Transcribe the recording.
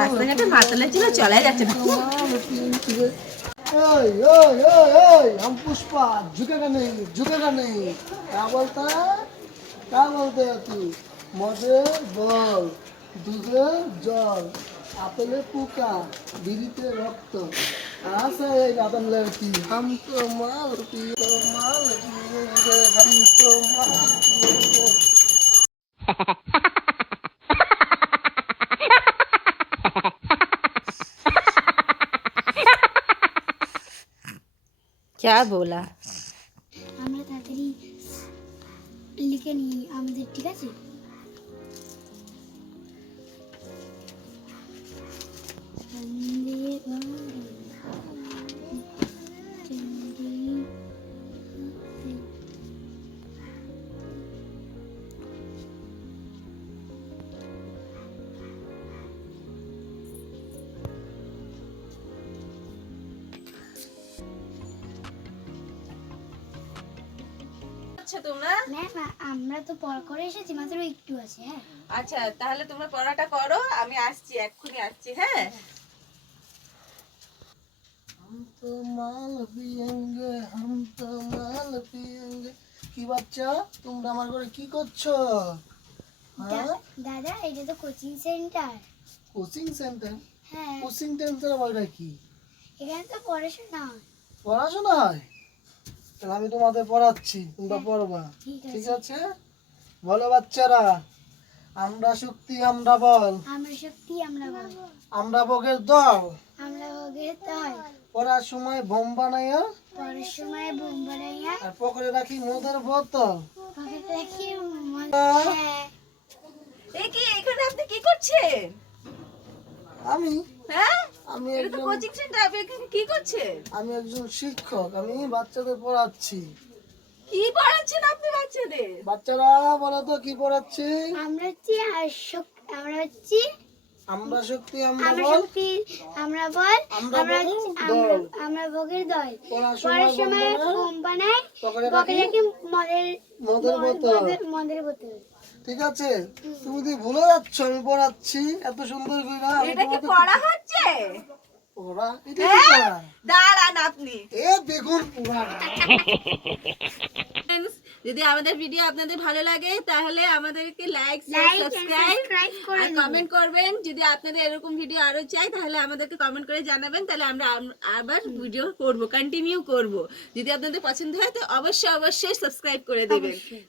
রাস্তাঘাটে মাতালের জন্য চলাই যাচ্ছে না। हम पुष्पा झुकेगा नहीं क्या बोलता है क्या बोलते हो तू मधे बल दूधे जल আপেলে পোকা বিড়িতে রক্ত আসে এই রাধন লড়কি हम तो माल पिए माल पिएंगे हम तो माल पिएंगे क्या बोला? আমরা তাড়াতাড়ি লিখে নিই আমাদের, ঠিক আছে? আচ্ছা তোমরা না আমরা তো পড়া করে এসেছি, মাত্র একটু আছে। হ্যাঁ আচ্ছা তাহলে তোমরা পড়াটা করো, আমি আসছি, এক্ষুনি আসছি। হ্যাঁ हम तो माल पिएंगे हम तो माल पिएंगे কি বাচ্চা তোমরা আমার ঘরে কি করছো? হ্যাঁ দাদা, এটা তো কোচিং সেন্টার। Coaching centre? হ্যাঁ, কোচিং সেন্টার বলটা কি? এখানে তো পড়াশোনা হয়। পড়াশোনা হয়? তাহলে আমি তোমাদের পড়াচ্ছি, তোমরা পড়বা। ঠিক ঠিক আছে। আছে, বলো বাচ্চারা, আমরা শক্তি আমরা বল, আমরা শক্তি আমরা বল, আমরা বগের দল, আমরা ভোগের দল, পড়ার সময় বোম বানাইয়া পড়ার সময় বোম বানাইয়া আর পকেটে রাখি মদের বোতল। পকেটে রাখি হ্যাঁ। এই কি এখানে আপনি কি করছেন? আমি হ্যাঁ আমি এটা তো একজন কোচিং সেন্টার, আপনি এখানে কি করছেন? আমি একজন শিক্ষক, আমি বাচ্চাদের পড়াচ্ছি। কি পড়াচ্ছেন আপনি বাচ্চাদের? বাচ্চারা বলো তো কি পড়াচ্ছি? আমরা হচ্ছি আমরা হচ্ছি আমরা শক্তি আমরা আমরা বল, শক্তি আমরা বল, আমরা আমরা ভোগের দল, আমরা ভোগের দল, পড়ার পড়ার সময় সময় বোম বোম বানাই, পকেটে পকেটে রাখি রাখি মদের মদের বোতল। মদের বোতল। ঠিক আছে, তুমি যদি ভুলে যাচ্ছ আমি পড়াচ্ছি এত সুন্দর করে, আমি এটা কি তোমাদের পড়া হচ্ছে? পড়া এটা কি পড়া? দাঁড়ান আপনি। এ বেগুন পোড়া। Friends, যদি আমাদের ভিডিও আপনাদের ভালো লাগে তাহলে আমাদেরকে লাইক লাইক সাবস্ক্রাইব সাবস্ক্রাইব করে আর দিন। কমেন্ট করবেন। যদি আপনাদের এরকম ভিডিও আরো চাই তাহলে আমাদেরকে কমেন্ট করে জানাবেন, তাহলে আমরা আবার ভিডিও করব, কন্টিনিউ করব। যদি আপনাদের পছন্দ হয় তো অবশ্যই সাবস্ক্রাইব করে দেবেন। অবশ্যই।